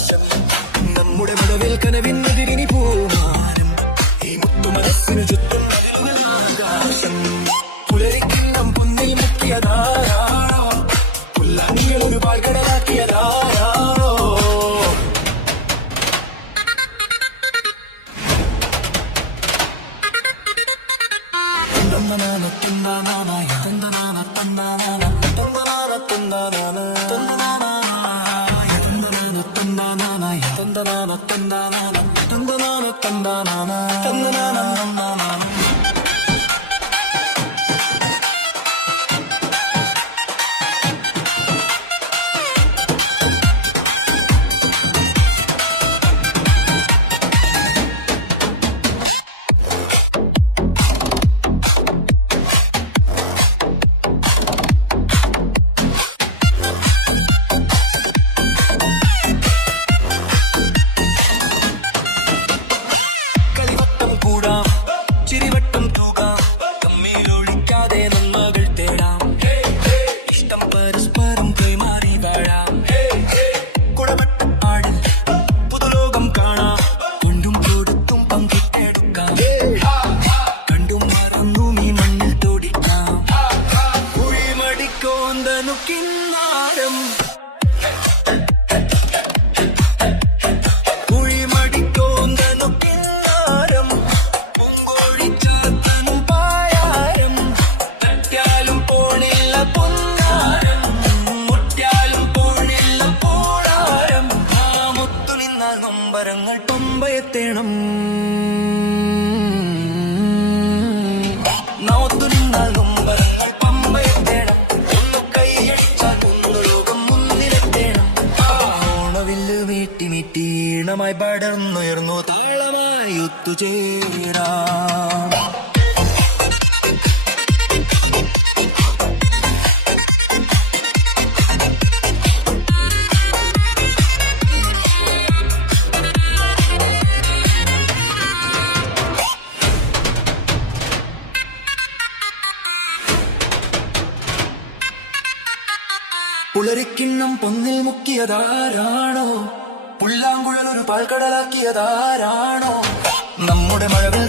ആകാശം നമ്മുടെ മഴവിൽ കനവിനെതിരിനി പൂമാനം ഈ മുത്തുമനസ്സിനു ചുറ്റും ആകാശം പുലരിക്കിണ്ണം പൊന്നിൽ മുക്കിയതാരാണോ പുല്ലാനികൾ ഒരു പാൽക്കടലാക്കിയതാരാണോ തന്നനാന തന്നാനായ തന്നനാന തന്നാനാന തന്നനാന തന്നാനാന തന്നനാനായ തന്നനാന തന്നാനായ തന്നനാന തന്നാനാന തന്നനാന തന്നാനാന തന്നനാന തന്നാനാന ചിരിവട്ടം തൂകാം തമ്മിലൊളിക്കാതെ നന്മകൾ തേടാം ഇഷ്ടം പരസ്പരം കൈമാറി വാഴാം കുടവട്ട ആടിൽ പുതുലോകം കാണാം കൊണ്ടും കൊടുത്തും പങ്കിട്ടെടുക്കാം കണ്ടും മറന്നും ഈ മണ്ണിൽ തോടിക്കാം കുഴിമടിക്കോന്തനു കിന്നാരം നൊമ്പരങ്ങൾ പമ്പയെത്തേണം നോത്തു നിന്നാൽ നൊമ്പരങ്ങൾ പമ്പയെത്തേണം ഒന്ന് കൈയടിച്ചാൽ കുന്നു ലോകം മുന്നിലെത്തേണം ഓണവില്ല് വീട്ടി മീട്ടീണമായി പടർന്നുയർന്നു താളമായി ഒത്തുചേരാം പുലരിക്കിണ്ണം പൊന്നിൽ മുക്കിയതാരാണോ പുല്ലാങ്കുഴൽ ഒരു പാൽക്കടലാക്കിയതാരാണോ നമ്മുടെ മഴവിൽ